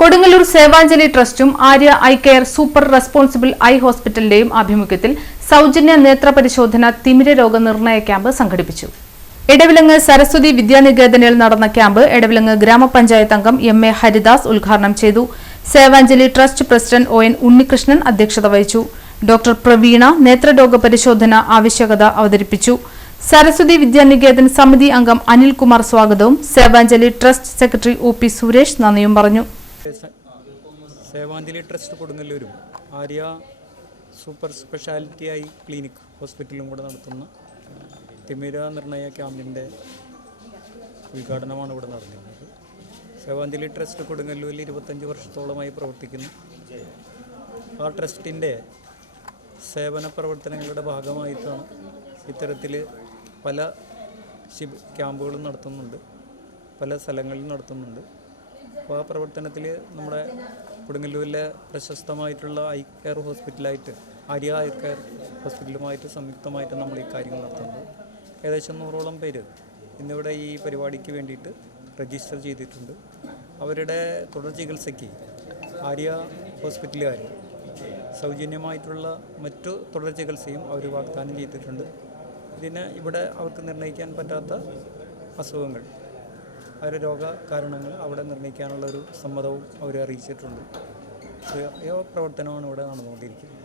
കൊടുങ്ങല്ലൂർ സേവാഞ്ജലി ട്രസ്റ്റും Arya eye care super responsible eye ഹോസ്പിറ്റലിന്റെയും ആഭിമുഖ്യത്തിൽ സൗജന്യ നേത്ര പരിശോധന തിമിര രോഗനിർണയ ക്യാമ്പ് സംഘടിപ്പിച്ചു. എടവിലങ്ങ് സരസ്വതി വിദ്യാനികേതനിൽ നടന്ന ക്യാമ്പ് എടവിലങ്ങ് ഗ്രാമപഞ്ചായത്ത് അംഗം എം.എ. ഹരിദാസ് ഉദ്ഘാടനം ചെയ്തു. സേവാഞ്ജലി ട്രസ്റ്റ് പ്രസിഡന്റ് ഒ.എൻ. ഉണ്ണികൃഷ്ണൻ അധ്യക്ഷത വഹിച്ചു. ഡോക്ടർ പ്രവീണ നേത്രരോഗ പരിശോധന ആവശ്യകത അവതരിപ്പിച്ചു. സരസ്വതി വിദ്യാനികേതൻ സമിതി അംഗം അനിൽകുമാർ സ്വാഗതവും Sevanjali trust secretary O P. Suresh നന്ദിയും പറഞ്ഞു. സേവാഞ്ജലി ട്രസ്റ്റ് കൊടുങ്ങല്ലൂരും Arya super speciality eye clinic ഹോസ്പിറ്റലും കൂടെ നടത്തുന്ന തിമിര നിർണയ ക്യാമ്പിൻ്റെ ഉദ്ഘാടനമാണ് ഇവിടെ നടന്നിരുന്നത്. സേവാഞ്ജലി ട്രസ്റ്റ് കൊടുങ്ങല്ലൂരിൽ 25 വർഷത്തോളമായി പ്രവർത്തിക്കുന്നു. ആ ട്രസ്റ്റിൻ്റെ സേവന പ്രവർത്തനങ്ങളുടെ ഭാഗമായിട്ടാണ് ഇത്തരത്തിൽ പല ക്യാമ്പുകളും നടത്തുന്നുണ്ട്, പല സ്ഥലങ്ങളിൽ നടത്തുന്നുണ്ട്. അപ്പോൾ ആ പ്രവർത്തനത്തിൽ നമ്മുടെ കൊടുങ്ങല്ലൂരിലെ പ്രശസ്തമായിട്ടുള്ള ഐ കെയർ ഹോസ്പിറ്റലായിട്ട് ആര്യ ഐ കെയർ ഹോസ്പിറ്റലുമായിട്ട് സംയുക്തമായിട്ട് നമ്മൾ ഈ കാര്യങ്ങൾ നടത്തുന്നത്. ഏകദേശം 100ഓളം പേര് ഇന്നിവിടെ ഈ പരിപാടിക്ക് വേണ്ടിയിട്ട് രജിസ്റ്റർ ചെയ്തിട്ടുണ്ട്. അവരുടെ തുടർ ചികിത്സയ്ക്ക് ആര്യ ഹോസ്പിറ്റലുകാർ സൗജന്യമായിട്ടുള്ള മറ്റു തുടർ ചികിത്സയും അവർ വാഗ്ദാനം ചെയ്തിട്ടുണ്ട്. ഇതിന് ഇവിടെ അവർക്ക് നിർണ്ണയിക്കാൻ പറ്റാത്ത അസുഖങ്ങൾ, അവരുടെ രോഗകാരണങ്ങൾ അവിടെ നിർണ്ണയിക്കാനുള്ളൊരു സമ്മതവും അവർ അറിയിച്ചിട്ടുണ്ട്. പ്രവർത്തനമാണ് ഇവിടെ നടന്നുകൊണ്ടിരിക്കുന്നത്.